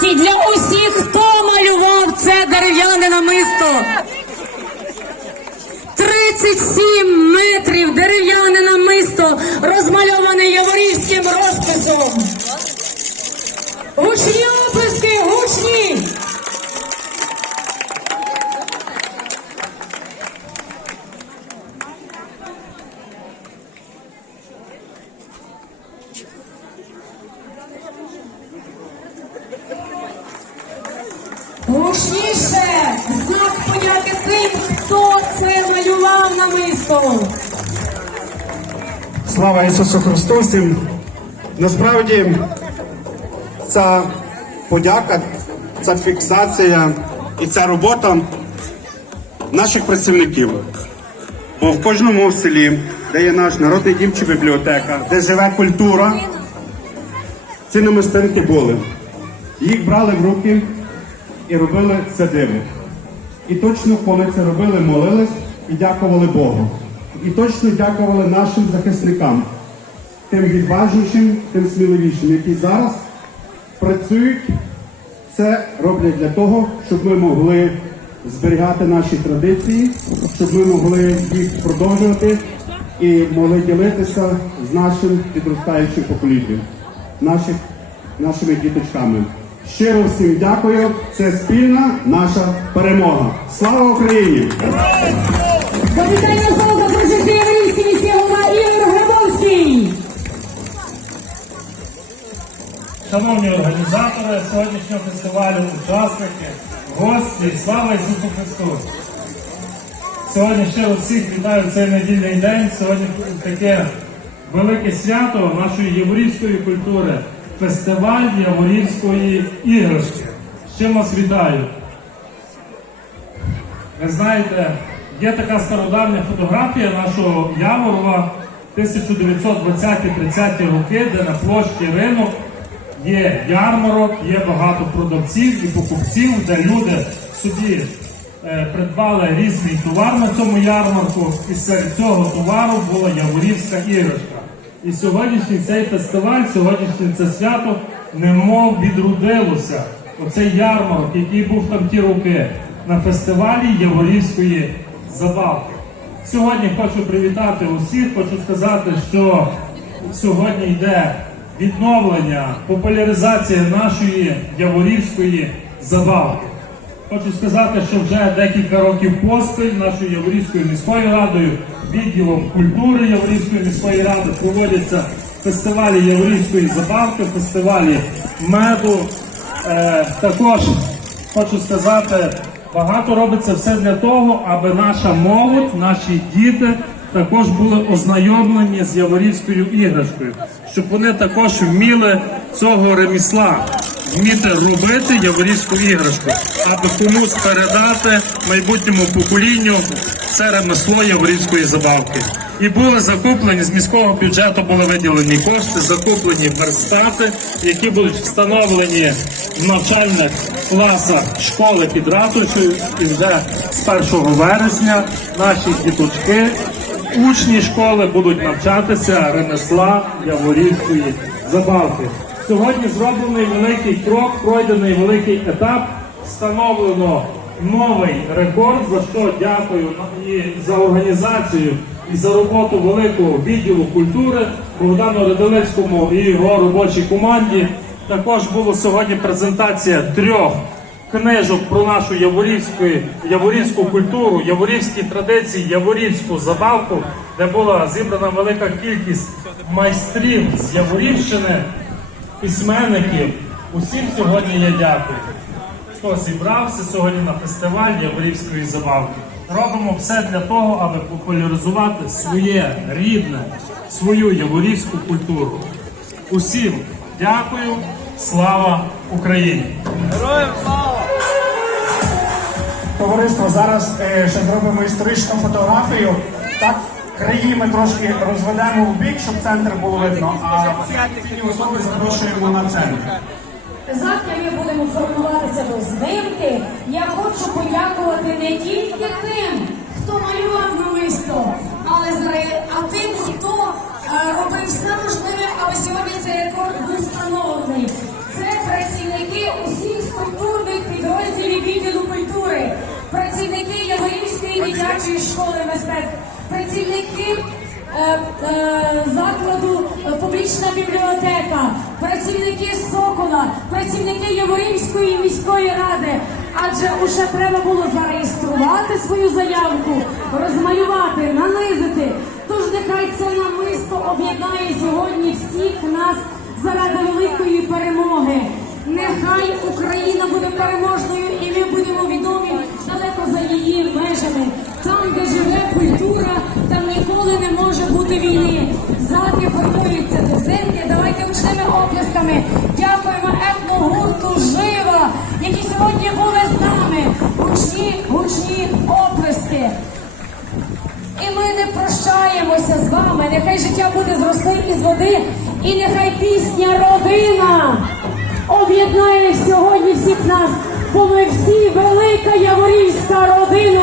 акції для усіх, хто малював це дерев'яне намисто. 37 метрів дерев'яне намисто, розмальоване яворівським розписом. Намисто. Слава Ісусу Христу! Насправді ця подяка, ця фіксація і ця робота наших працівників. Бо в кожному селі, де є наш народний дім чи бібліотека, де живе культура, ці намистинки були. Їх брали в руки і робили це диво. І точно, коли це робили, молились і дякували Богу. І точно дякували нашим захисникам, тим відважнішим, тим сміливішим, які зараз працюють, це роблять для того, щоб ми могли зберігати наші традиції, щоб ми могли їх продовжувати і могли ділитися з нашим підростаючим поколінням, наших, нашими діточками. Щиро всім дякую. Це спільна наша перемога. Слава Україні! Шановні організатори сьогоднішнього фестивалю, учасники, гості, слава Ісусу Христу! Сьогодні щиро всіх вітаю цей недільний день. Сьогодні таке велике свято нашої яворівської культури, фестиваль Яворівської іграшки. З чим вас вітаю! Ви знаєте, є така стародавня фотографія нашого Яворова 1920-30 роки, де на площі ринок є ярмарок, є багато продавців і покупців, де люди собі е, придбали різний товар на цьому ярмарку, і серед цього товару була яворівська іграшка. І сьогоднішній цей фестиваль, сьогоднішнє це свято, немов відродилося. Оцей ярмарок, який був там ті роки, на фестивалі Яворівської забавки. Сьогодні хочу привітати усіх, хочу сказати, що сьогодні йде відновлення, популяризація нашої яворівської забавки. Хочу сказати, що вже декілька років поспіль нашою Яворівською міською радою, відділом культури Яворівської міської ради проводяться фестивалі Яворівської забавки, фестивалі меду. Е, також хочу сказати, багато робиться все для того, аби наша молодь, наші діти також були ознайомлені з яворівською іграшкою, щоб вони також вміли цього ремісла, вміти робити яворівську іграшку, аби комусь передати майбутньому поколінню це ремесло яворівської забавки. І були закуплені з міського бюджету, були виділені кошти, закуплені верстати, які будуть встановлені в навчальних класах школи під ратушею. І вже з 1 вересня наші діточки, учні школи будуть навчатися ремесла яворівської забавки. Сьогодні зроблений великий крок, пройдений великий етап, встановлено новий рекорд, за що дякую і за організацію, і за роботу великого відділу культури Богдану Ределецькому і його робочій команді. Також була сьогодні презентація трьох книжок про нашу яворівську, яворівську культуру, яворівські традиції, яворівську забавку, де була зібрана велика кількість майстрів з Яворівщини, письменників. Усім сьогодні я дякую. Хто зібрався сьогодні на фестиваль Яворівської забавки. Робимо все для того, аби популяризувати своє рідне, свою яворівську культуру. Усім дякую, слава Україні! Товариство, зараз е, ще зробимо історичну фотографію. Так, краї ми трошки розведемо в бік, щоб центр було видно. А ці особи запрошуємо на центр. Завтра ми будемо формуватися до знимки. Я хочу подякувати не тільки тим, хто малював намисто, але а тим, хто е, робив все можливе, аби сьогодні цей рекорд був встановлений. Це працівники усіх структурних підрозділів відділу культури, працівники Яворівської дитячої школи мистецтв, працівники закладу е, публічна бібліотека, працівники Сокола, працівники Яворівської міської ради. Адже уже треба було зареєструвати свою заявку, розмалювати, нанизити. Тож нехай це намисто об'єднає сьогодні всіх нас заради великої перемоги. Нехай Україна нами. Дякуємо етногурту жива, які сьогодні були з нами. Гучні, гучні оплески. І ми не прощаємося з вами. Нехай життя буде з роси і з води, і нехай пісня родина об'єднає сьогодні всіх нас, бо ми всі велика яворівська родина.